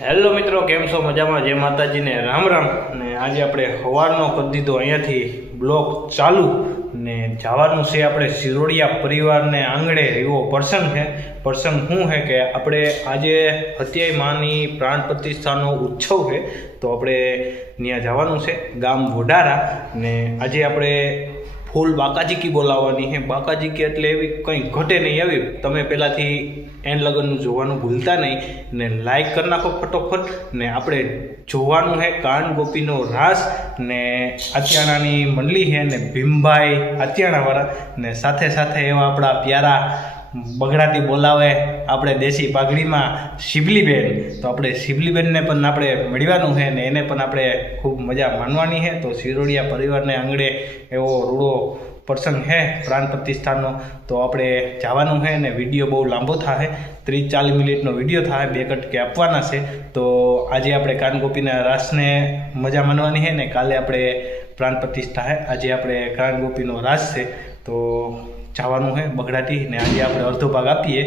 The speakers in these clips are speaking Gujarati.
હેલો મિત્રો, કેમ છો? મજામાં? જય માતાજીને રામ રામ. ને આજે આપણે સવારનો કરી દીધો અહીંયાથી બ્લોગ ચાલુ ને જવાનું છે આપણે શિરોડિયા પરિવારને આંગણે. એવો પ્રસંગ છે. પ્રસંગ શું છે કે આપણે આજે હત્યાઈ માની પ્રાણ પ્રતિષ્ઠાનો ઉત્સવ છે, તો આપણે ત્યાં જવાનું છે ગામ વોડારા. ને આજે આપણે ફૂલ બાકાજીકી બોલાવવાની છે. બાકાજીકી એટલે એવી કંઈ ઘટે નહીં એવી. તમે પહેલાંથી એન્ડ લગનનું જોવાનું ભૂલતા નહીં ને લાઈક કરી નાખો ફટોફટ. ને આપણે જોવાનું છે કાન ગોપીનો રાસ ને આત્યાણાની મંડળી છે ને ભીમભાઈ આત્યાણાવાળા ને સાથે સાથે એવા આપણા પ્યારા બગડાટી બોલાવે આપણે દેશી પાઘડીમાં શિબલીબેન. તો આપણે શિબલીબેનને પણ આપણે મળવાનું છે ને એને પણ આપણે ખૂબ મજા માનવાની છે. તો શિરોડિયા પરિવારને આંગણે એવો રૂડો પ્રસંગ છે પ્રાણ પ્રતિષ્ઠાનો, તો આપણે જવાનું છે ને વિડીયો બહુ લાંબો થાય, 30-40 મિનિટનો વિડીયો થાય, 2 કટકે આપવાના છે. તો આજે આપણે કાનગોપીના રાસને મજા માનવાની છે ને કાલે આપણે પ્રાણ પ્રતિષ્ઠા છે. આજે આપણે કાનગોપીનો રાસ છે તો જવાનું છે બગડાટી. ને આજે આપણે અડધો ભાગ આપીએ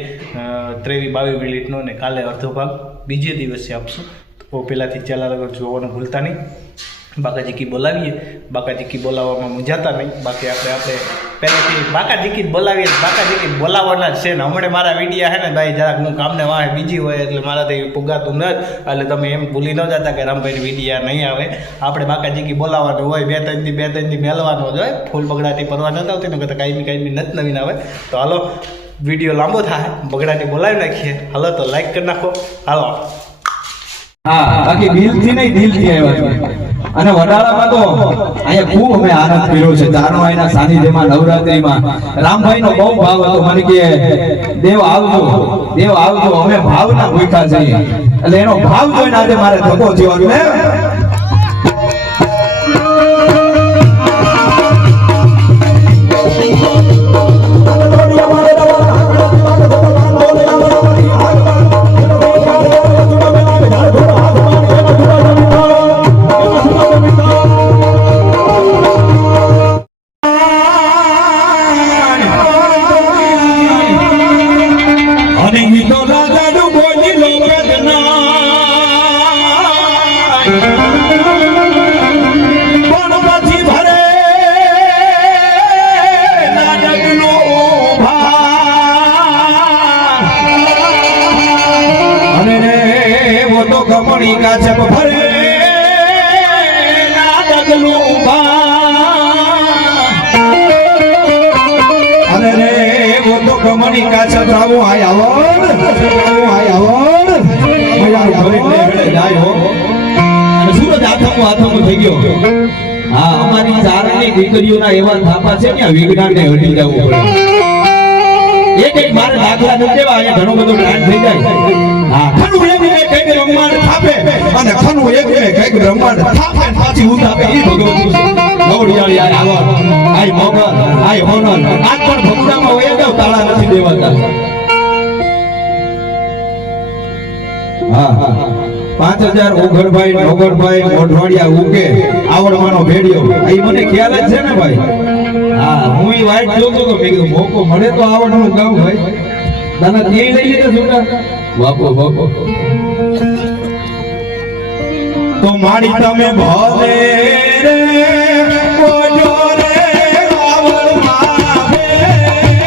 23-22 મિનિટનો ને કાલે અડધો ભાગ બીજે દિવસે આપશું. તો પહેલાંથી ચાલા લગન જોવાનું ભૂલતા નહીં. બાકાજીકી બોલાવીએ. બાકાજીકી બોલાવવામાં મૂંઝાતા નહીં. બાકી આપણે પહેલેથી બાકાજીકી બોલાવીએ. બાકાજીકી બોલાવવાના જ છે ને. હમણાં મારા વિડીયા છે ને ભાઈ જરાક હું કામને વાહે બીજી હોય એટલે મારાથી પુગાતું ન જ, એટલે તમે એમ ભૂલી ન જતા કે રામભાઈની વિડીયા નહીં આવે. આપણે બાકાજીકી બોલાવવાનું હોય, 2-3 દી મેળવાનો જ હોય. ફૂલ બગડાટી પરવા નથી આવતી ને કદાચ કાંઈ નથી નવીન આવે. તો હાલો વિડીયો લાંબો થાય, બગડાટી બોલાવી નાખીએ. હાલો તો લાઈક કરી નાખો. હાલો. હા, બાકી દિલથી નહીં, દિલથી આવ્યા છે. અને વડાળામાં તો અહીંયા ખૂબ અમે આનંદ કર્યો છે. ચારણભાઈના સાનિધ્યમાં નવરાત્રીમાં રામભાઈનો બહુ ભાવ હતો. મને કે દેવ આવજો, દેવ આવજો, અમે ભાવના ભૂખ્યા છીએ. એટલે એનો ભાવ જોઈને આજે મારે ધક્કો થયો ને. હા, અમારી ચારણની દીકરીઓના એવા થાપા છે ને વિજ્ઞાનને હટી જવું પડે. એક મારે દાખલા નથી દેવા, અહીંયા ઘણો બધો જ્ઞાન થઈ જાય. હા, ખનું એક કઈક બ્રહ્માંડ થાપે અને ખનું એક કઈક બ્રહ્માંડ થાપે પાછી ઉતાપે. ઈ ભગવતું છે. નવડિયાળી આય આવર, આય મોગલ, આય હોનર. આજ પણ ભગુડામાં વયા જાવ, તાળા નથી દેવાતા. હા હા, 5000 ઓઘરભાઈ નોગરભાઈ મોઢવાડિયા ઉકે આવડવાનો ભેડિયો. આ મને ખ્યાલ જ છે ને ભાઈ. હા, હું ઈ વાઈટ જોતો તો મેં કીધું મોકો મળે તો આવડવાનું ગામ ભાઈ. દાના તે લઈ લીધા છોટા બાપો બાપો. તો માડી તમે ભલે રે બોજો રે આવડમાં ભેડિયો.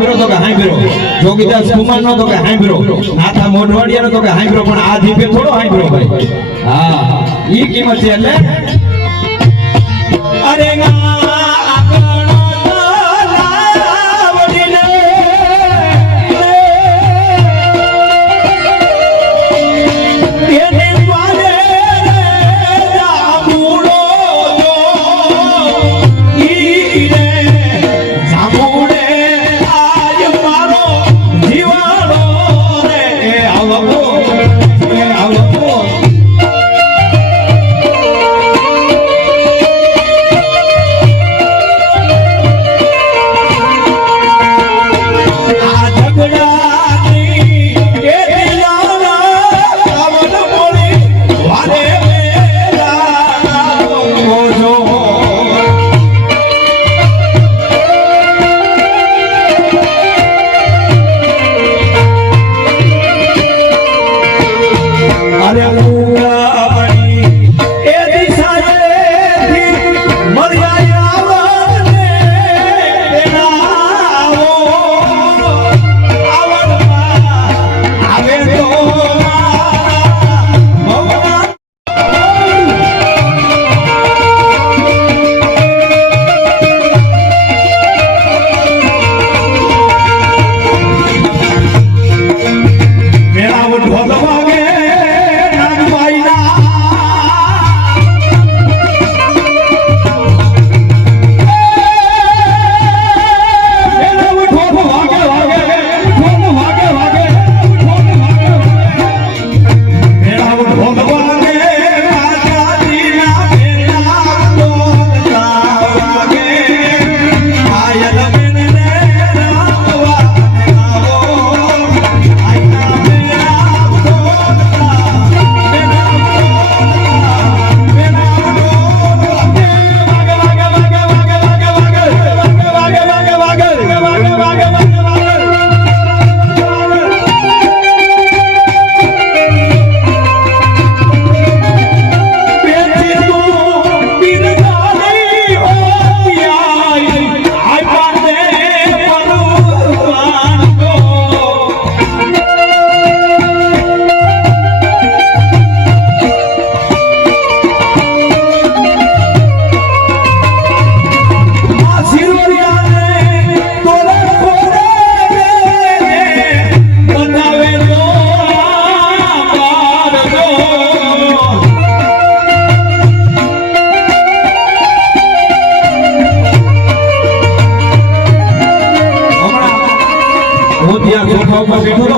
હાંભળો તો કે હાંભળો, જોગીદાસ કુમાર નો તો કે હાંભળો, નાથા મોઢવાડિયા નો તો કે હાંભળો, પણ આ જીભે થોડો હાંભળો ભાઈ. હા ઈ કિંમત છે. એટલે અરે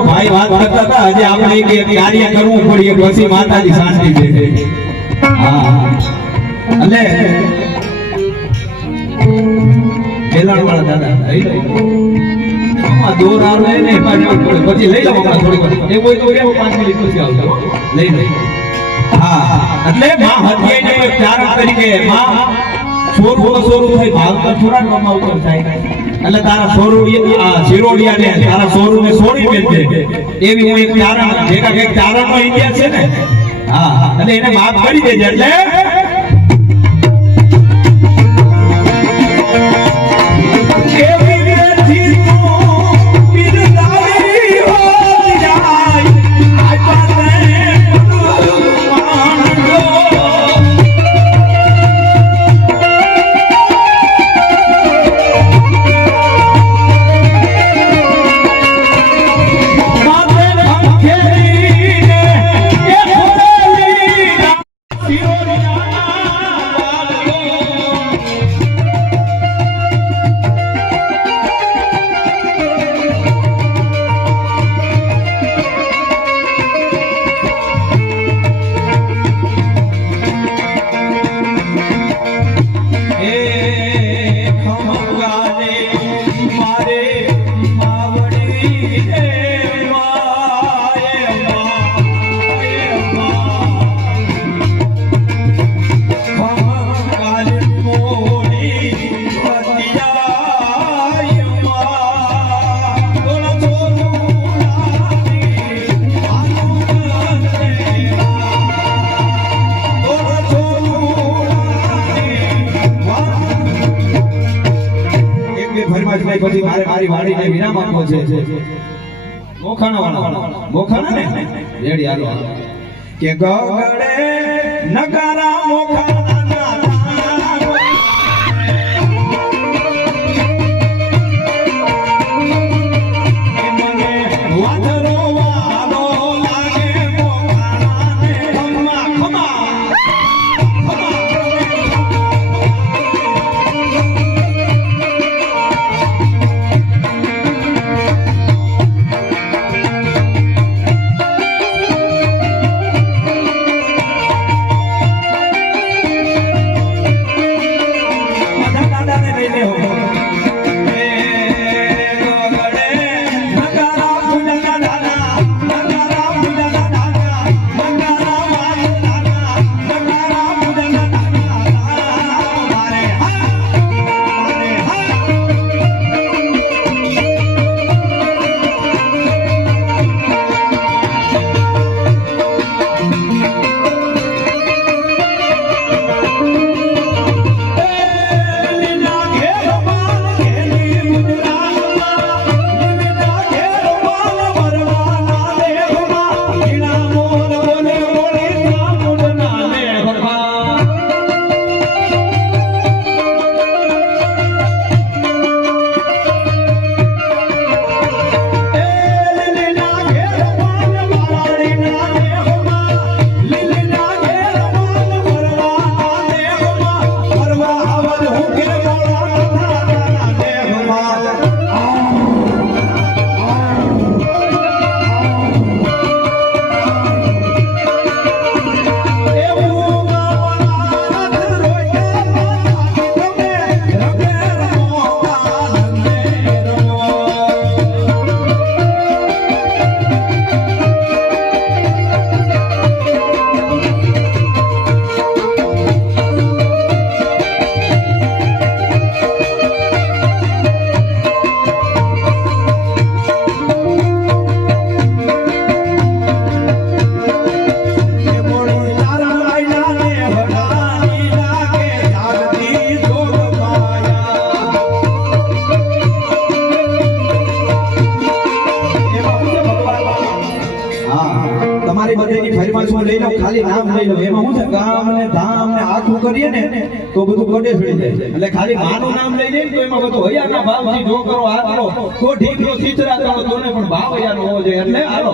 ભાઈ વાત કરતા હતા, આજે આપણે એક કાર્ય કરવું પડે પછી માતાજી શાંતિ દે. હા એટલે બેલાડવાળા દાદા લઈ લો, આમાં દોર આવે ને પછી લઈ લો હમણાં થોડી વાર, એ કોઈ તો 5 મિનિટ પછી આવજો, લઈ લો. હા એટલે માં હથિયાઈને કોઈ ચારણ તરીકે માં સોરું થઈ ભાગતા થોડા નોમાં ઉપર થાય, એટલે તારા સોરું આ શિરોડિયા ને તારા સોરું ને સોરી મેલજે એવી હું એક ચારણ ભેગા કઈક ચારણ નો ઇતિહાસ છે ને. હા એટલે એને માફ કરી દેજે. એટલે Fiorina ફરમાઈશ નહીં, પછી મારે મારી વાડીને વિરામ આપવો છે. મોખાણા ને રેડી હાલો કે ગગડે નગારા મોખાણા ખાલી નામ લઈ લો એમાં હું છે ગામ ને ધામ ને આખું કરીએ ને તો બધું કડે ફળી જાય એટલે ખાલી માનું નામ લઈ લઈએ તો એમાં બધું હૈયાના ભાવથી જો કરો આટલો તો ઠીક નો ચિત્રા કરો તો ને પણ ભાવ હૈયાનો હોવો જોઈએ એટલે હાલો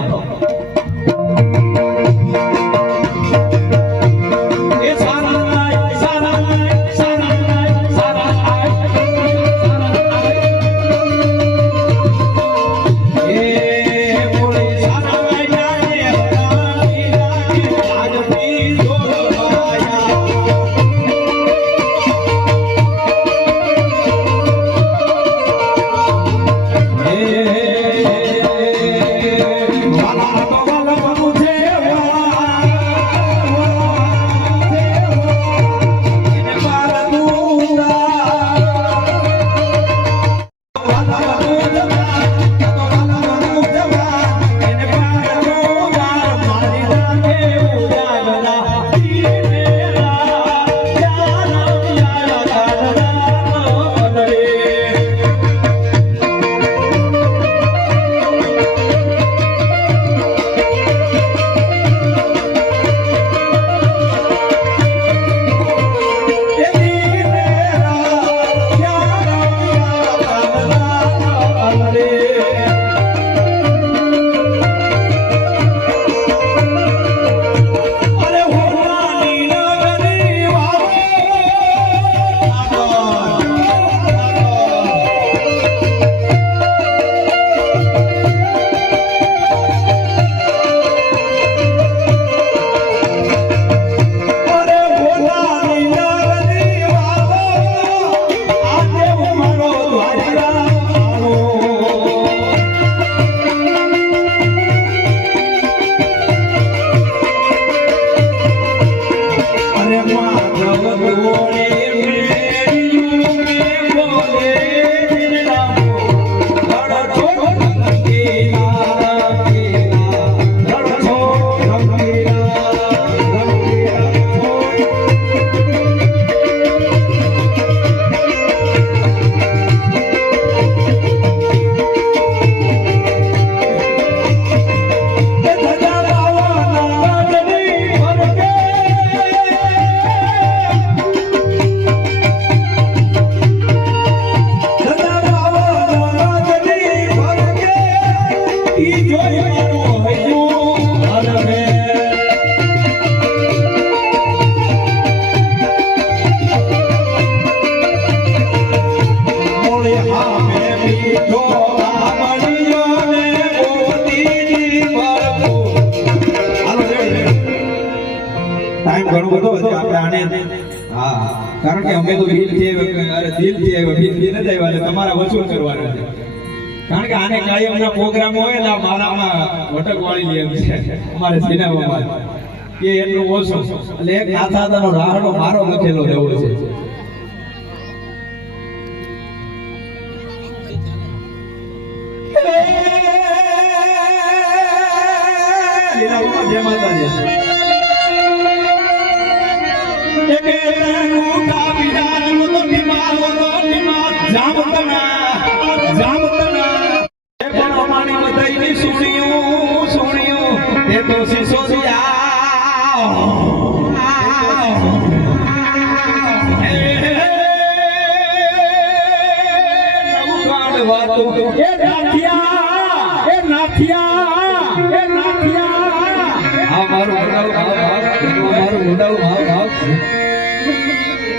આને હા કારણ કે અમે તો દિલથી અરે દિલથી આવ્યા દિલથી નથી આવ્યા એટલે તમારા વસૂલ કરવાના છે કારણ કે આને કાયમના પ્રોગ્રામો હોય ને મારામાં વટક વાળી લે એમ છે અમારે સિનેમામાં એ એટલું ઓછું એટલે એક નાથાદાનો રાહડો મારો લખેલો રહેવો છે લીલા બાબા જય માતાજી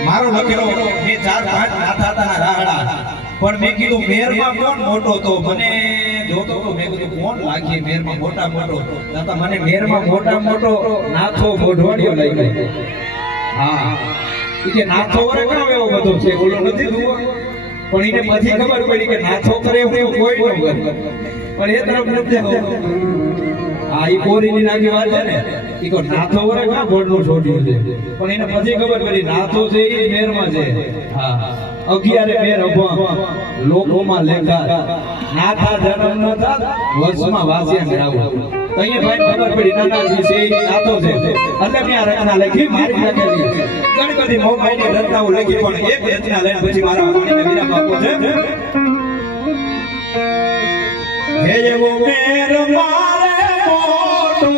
મારો લખેલો એ 4-5 નાથાતાના રાહડા પણ મેં કીધું મેરમાં કોણ મોટો તો મને જોતો તો મેં કીધું કોણ લાગી મેરમાં મોટા મોટો દાદા મને મેરમાં મોટા મોટો નાથો મોઢવાડિયો લાગ્યો હા ઈ કે નાથો વરે કેવો એવો બધો છે ઓલો નથી દુવો પણ એને પછી ખબર પડી કે નાથો કરે એવું કોઈ ન કરે પણ એ તરફ નથી આ ઈ કોરીની નાખી વાત છે ને ઈ કો નાથો વરે કા બોર્ડનું છોડ્યું છે પણ એને પછી ખબર પડી નાથો છે એ મેરમાં છે હા 11 મેર અભા લોકોમાં લેખા નાથા જન્મ ન થાત વર્ષમાં વાસિયા કરાવું તઈએ ભાઈ ખબર પડી નાના છે એ નાથો છે એટલે મેં આ રચના લખી મારી લખેલી ઘણી બધી મોબાઈલની રચનાઓ લખી પણ એક રચના લઈને પછી મારા વાણીને વિરામ આપો છે હે એવો મેર મારે મોટો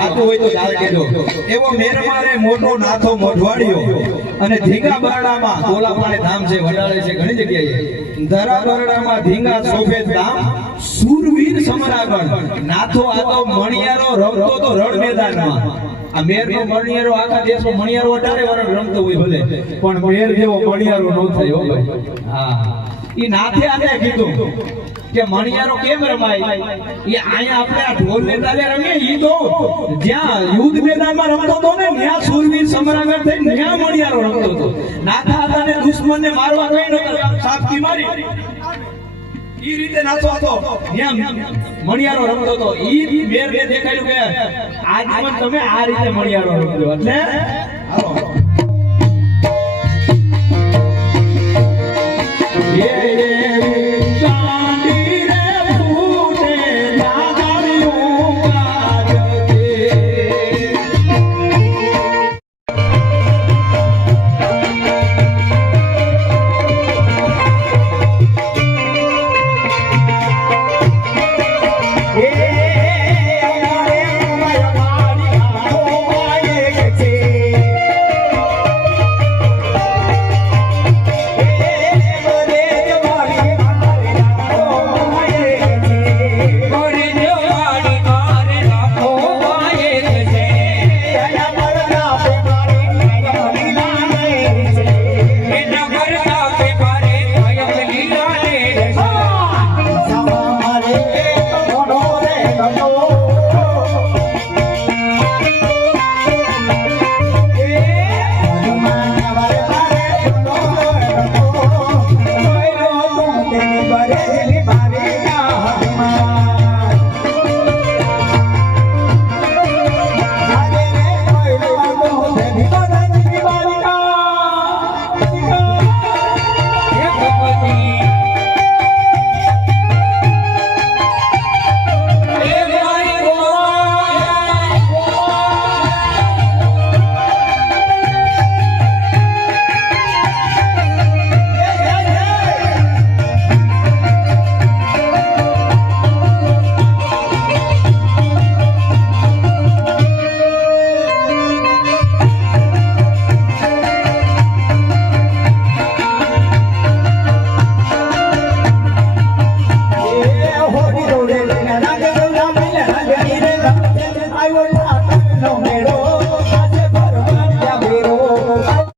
નાથો વાડિયો એવો મેરમારે મોટો નાથો મોઢવાડિયો અને ધીંગા બરડામાં તોલાપાણે ધામ છે વડાળે છે ઘણી જગ્યાએ ધરા બરડામાં ધીંગા સોફેદ ધામ સુરવીર સમરાગણ નાથો આ તો મણિયારો રમતો તો રણ મેદાનમાં આ મેરનો મણિયારો આખા દેશમાં મણિયારો 18 વર્ષ રમતો હોય ભલે પણ મેર જેવો મણિયારો ન થયો ભાઈ હા ઈ નાથે આને કીધું કે મણિયારો કેમ રમાય એ અહીંયા આપણે આ ઢોલ મેદાને રમીએ ઈ તો જ્યાં યુદ્ધ મેદાનમાં રમતો તો ને ત્યાં સુરવીર સમરાગણ થઈને ત્યાં મણિયારો રમતો તો નાથા હતાને દુશ્મનને મારવા કઈ નતો સાપકી મારી ઈ રીતે નાચો હતો ત્યાં મણિયારો રમતો તો ઈ મેર ને દેખાડ્યું કે આજ પણ તમે આ રીતે મણિયારો રમજો એટલે હાલો